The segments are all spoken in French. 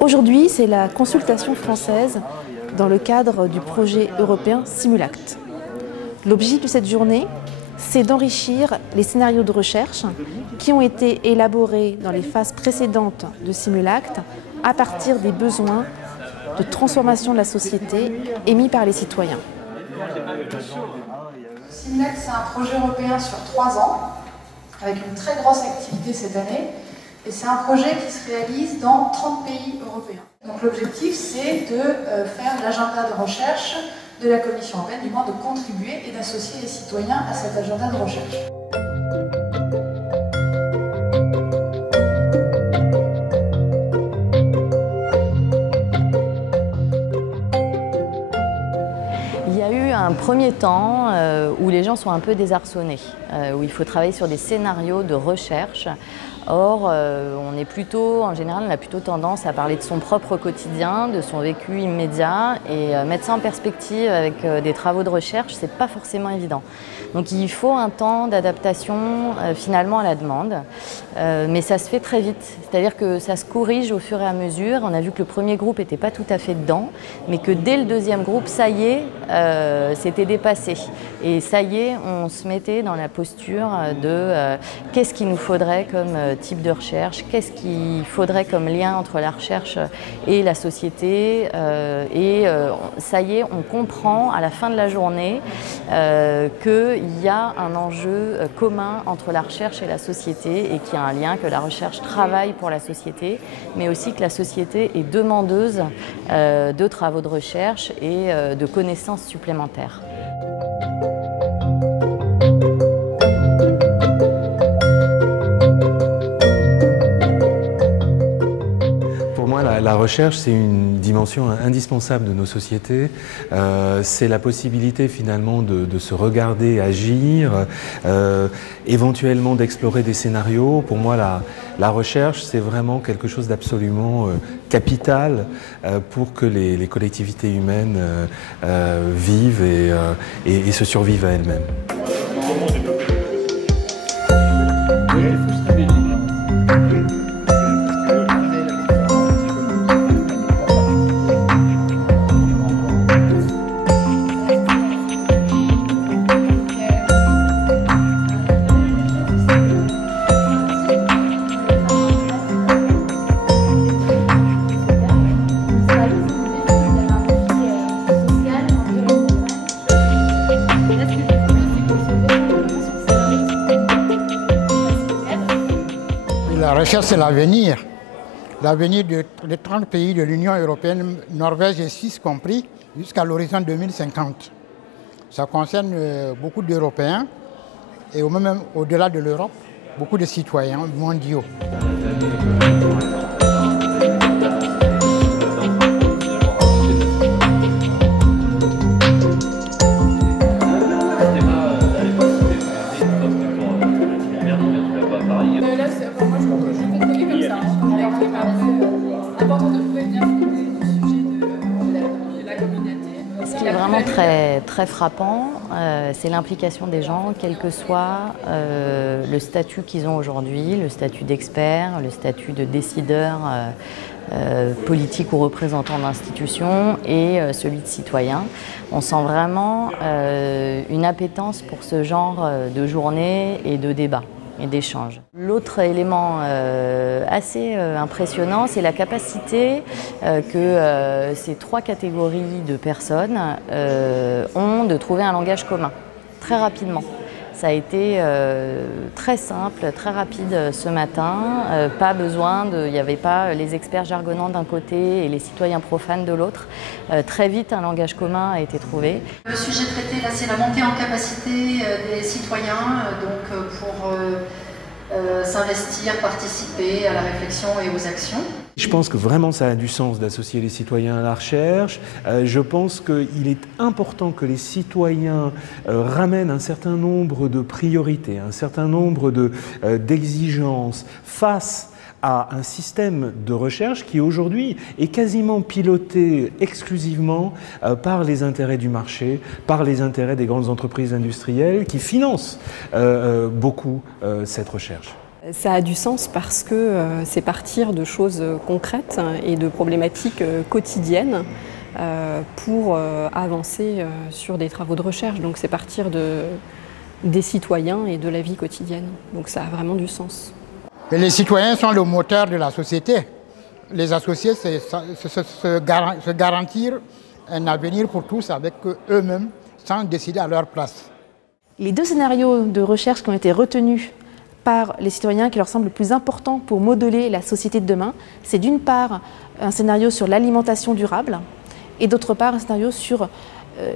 Aujourd'hui, c'est la consultation française dans le cadre du projet européen Simulact. L'objectif de cette journée, c'est d'enrichir les scénarios de recherche qui ont été élaborés dans les phases précédentes de Simulact à partir des besoins de transformation de la société émis par les citoyens. Simulact, c'est un projet européen sur 3 ans, avec une très grosse activité cette année. Et c'est un projet qui se réalise dans 30 pays européens. Donc l'objectif, c'est de faire l'agenda de recherche de la Commission européenne, du moins de contribuer et d'associer les citoyens à cet agenda de recherche. Il y a eu un premier temps où les gens sont un peu désarçonnés, où il faut travailler sur des scénarios de recherche. Or, on est plutôt, en général, on a plutôt tendance à parler de son propre quotidien, de son vécu immédiat, et mettre ça en perspective avec des travaux de recherche, c'est pas forcément évident. Donc il faut un temps d'adaptation finalement à la demande, mais ça se fait très vite. C'est-à-dire que ça se corrige au fur et à mesure. On a vu que le premier groupe n'était pas tout à fait dedans, mais que dès le deuxième groupe, ça y est, c'était dépassé. Et ça y est, on se mettait dans la posture de qu'est-ce qu'il nous faudrait comme type de recherche, qu'est-ce qu'il faudrait comme lien entre la recherche et la société, ça y est, on comprend à la fin de la journée qu'il y a un enjeu commun entre la recherche et la société et qu'il y a un lien, que la recherche travaille pour la société, mais aussi que la société est demandeuse de travaux de recherche et de connaissances supplémentaires. La recherche, c'est une dimension indispensable de nos sociétés. C'est la possibilité finalement de se regarder agir, éventuellement d'explorer des scénarios. Pour moi, la recherche, c'est vraiment quelque chose d'absolument capital pour que les collectivités humaines vivent et se survivent à elles-mêmes. La recherche, c'est l'avenir. L'avenir des 30 pays de l'Union européenne, Norvège et Suisse compris, jusqu'à l'horizon 2050. Ça concerne beaucoup d'Européens et même au-delà de l'Europe, beaucoup de citoyens mondiaux. Ce qui est vraiment très frappant, c'est l'implication des gens, quel que soit le statut qu'ils ont aujourd'hui, le statut d'expert, le statut de décideur politique ou représentant d'institutions et celui de citoyen. On sent vraiment une appétence pour ce genre de journée et de débat et d'échanges. L'autre élément assez impressionnant, c'est la capacité que ces 3 catégories de personnes ont de trouver un langage commun, très rapidement. Ça a été très simple, très rapide ce matin. Pas besoin il n'y avait pas les experts jargonnants d'un côté et les citoyens profanes de l'autre. Très vite, un langage commun a été trouvé. Le sujet traité, là, c'est la montée en capacité des citoyens pour s'investir, participer à la réflexion et aux actions. Je pense que vraiment ça a du sens d'associer les citoyens à la recherche. Je pense qu'il est important que les citoyens ramènent un certain nombre de priorités, un certain nombre d'exigences face à un système de recherche qui aujourd'hui est quasiment piloté exclusivement par les intérêts du marché, par les intérêts des grandes entreprises industrielles qui financent beaucoup cette recherche. Ça a du sens parce que c'est partir de choses concrètes et de problématiques quotidiennes pour avancer sur des travaux de recherche. Donc c'est partir des citoyens et de la vie quotidienne. Donc ça a vraiment du sens. Et les citoyens sont le moteur de la société. Les associés, c'est se garantir un avenir pour tous avec eux-mêmes, sans décider à leur place. Les deux scénarios de recherche qui ont été retenus par les citoyens qui leur semblent le plus important pour modeler la société de demain, c'est d'une part un scénario sur l'alimentation durable et d'autre part un scénario sur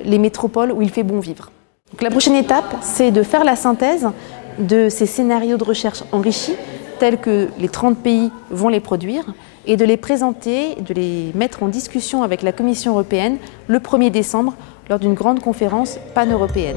les métropoles où il fait bon vivre. Donc, la prochaine étape, c'est de faire la synthèse de ces scénarios de recherche enrichis tels que les 30 pays vont les produire et de les présenter, de les mettre en discussion avec la Commission européenne le 1er décembre lors d'une grande conférence pan-européenne.